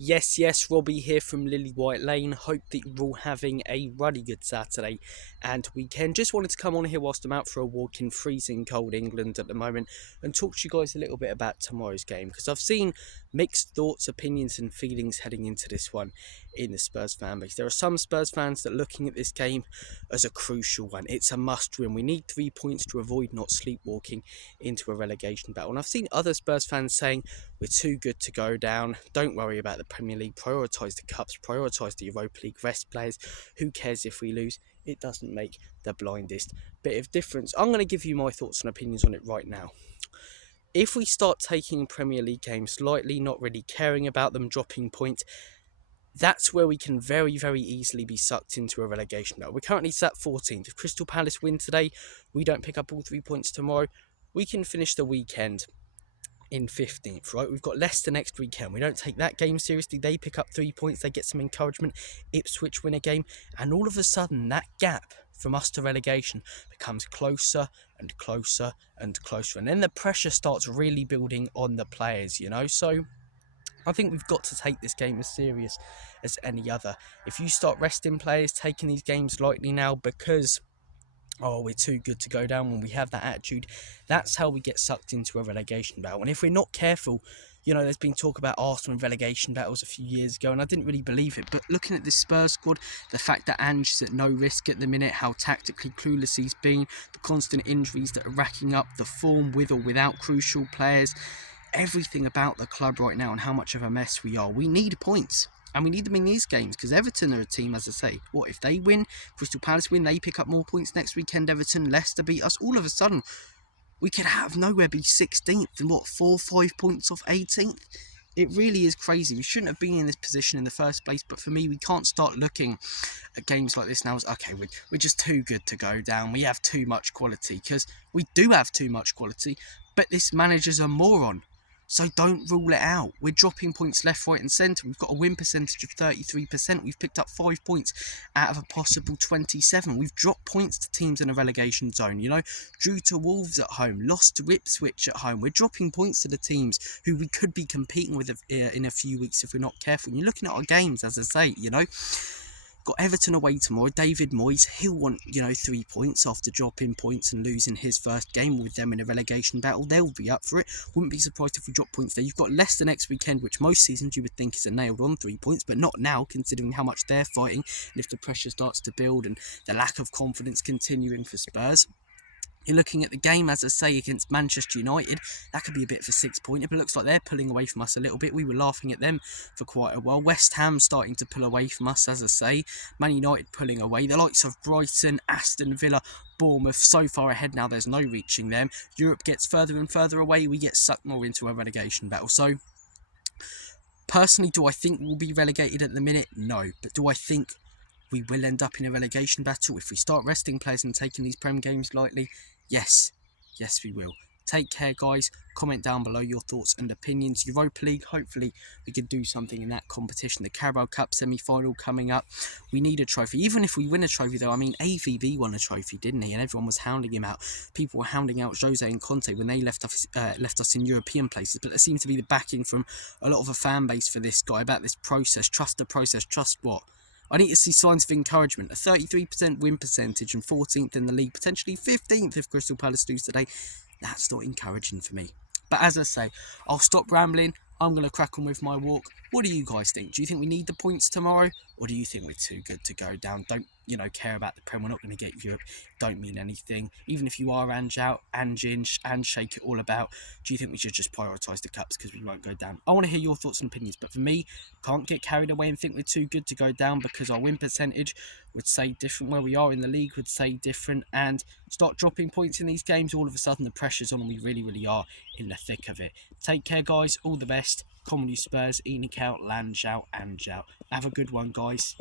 Yes, Robbie here from Lilywhite Lane. Hope that you're all having a really good Saturday and weekend. Just wanted to come on here whilst I'm out for a walk in freezing cold England at the moment and talk to you guys a little bit about tomorrow's game, because I've seen mixed thoughts, opinions and feelings heading into this one in the Spurs fan base. There are some Spurs fans that are looking at this game as a crucial one. It's a must win. We need 3 points to avoid not sleepwalking into a relegation battle. And I've seen other Spurs fans saying we're too good to go down. Don't worry about the Premier League. Prioritise the Cups. Prioritise the Europa League. Rest players. Who cares if we lose? It doesn't make the blindest bit of difference. I'm going to give you my thoughts and opinions on it right now. If we start taking Premier League games lightly, not really caring about them, dropping points, that's where we can very easily be sucked into a relegation battle. We're currently sat 14th. If Crystal Palace win today, we don't pick up all 3 points tomorrow, we can finish the weekend in 15th, right? We've got Leicester next weekend. We don't take that game seriously. They pick up 3 points. They get some encouragement. Ipswich win a game. And all of a sudden, that gap from us to relegation becomes closer and closer and closer. And then the pressure starts really building on the players, So I think we've got to take this game as serious as any other. If you start resting players, taking these games lightly now because we're too good to go down, when we have that attitude, that's how we get sucked into a relegation battle. And if we're not careful, there's been talk about Arsenal and relegation battles a few years ago, and I didn't really believe it. But looking at this Spurs squad, the fact that Ange is at no risk at the minute, how tactically clueless he's been, the constant injuries that are racking up, the form with or without crucial players, everything about the club right now and how much of a mess we are. We need points. And we need them in these games because Everton are a team, as I say, if they win, Crystal Palace win, they pick up more points next weekend, Everton, Leicester beat us, all of a sudden, we could have nowhere be 16th and 4 or 5 points off 18th? It really is crazy. We shouldn't have been in this position in the first place, but for me, we can't start looking at games like this now as, okay, we're just too good to go down, we have too much quality, because we do have too much quality, but this manager's a moron. So don't rule it out. We're dropping points left, right and centre. We've got a win percentage of 33%. We've picked up 5 points out of a possible 27. We've dropped points to teams in a relegation zone, Drew to Wolves at home, lost to Ipswich at home. We're dropping points to the teams who we could be competing with in a few weeks if we're not careful. And you're looking at our games, as I say, Got Everton away tomorrow. David Moyes, he'll want, 3 points after dropping points and losing his first game with them in a relegation battle. They'll be up for it. Wouldn't be surprised if we drop points there. You've got Leicester next weekend, which most seasons you would think is a nailed on 3 points, but not now, considering how much they're fighting and if the pressure starts to build and the lack of confidence continuing for Spurs. You're looking at the game, as I say, against Manchester United. That could be a bit of a 6-pointer, but it looks like they're pulling away from us a little bit. We were laughing at them for quite a while. West Ham starting to pull away from us, as I say. Man United pulling away. The likes of Brighton, Aston Villa, Bournemouth so far ahead now, there's no reaching them. Europe gets further and further away. We get sucked more into a relegation battle. So, personally, do I think we'll be relegated at the minute? No. But do I think we will end up in a relegation battle if we start resting players and taking these Prem games lightly? Yes we will. Take care, guys. Comment down below your thoughts and opinions. Europa League, hopefully we can do something in that competition. The Carabao Cup semi-final coming up. We need a trophy. Even if we win a trophy, though, AVB won a trophy, didn't he? And everyone was hounding him out. People were hounding out Jose and Conte when they left us in European places. But there seems to be the backing from a lot of a fan base for this guy about this process. Trust the process. Trust what? I need to see signs of encouragement. A 33% win percentage and 14th in the league, potentially 15th if Crystal Palace lose today. That's not encouraging for me. But as I say, I'll stop rambling. I'm going to crack on with my walk. What do you guys think? Do you think we need the points tomorrow? Or do you think we're too good to go down? Don't, care about the Prem. We're not going to get Europe. Don't mean anything. Even if you are Ange out, Ange in, and shake it all about, do you think we should just prioritise the Cups because we won't go down? I want to hear your thoughts and opinions. But for me, can't get carried away and think we're too good to go down, because our win percentage would say different. Where we are in the league would say different. And start dropping points in these games, all of a sudden the pressure's on and we really are in the thick of it. Take care, guys. All the best. Comedy Spurs, Enoch out, Lange out, Ange out. Have a good one, guys.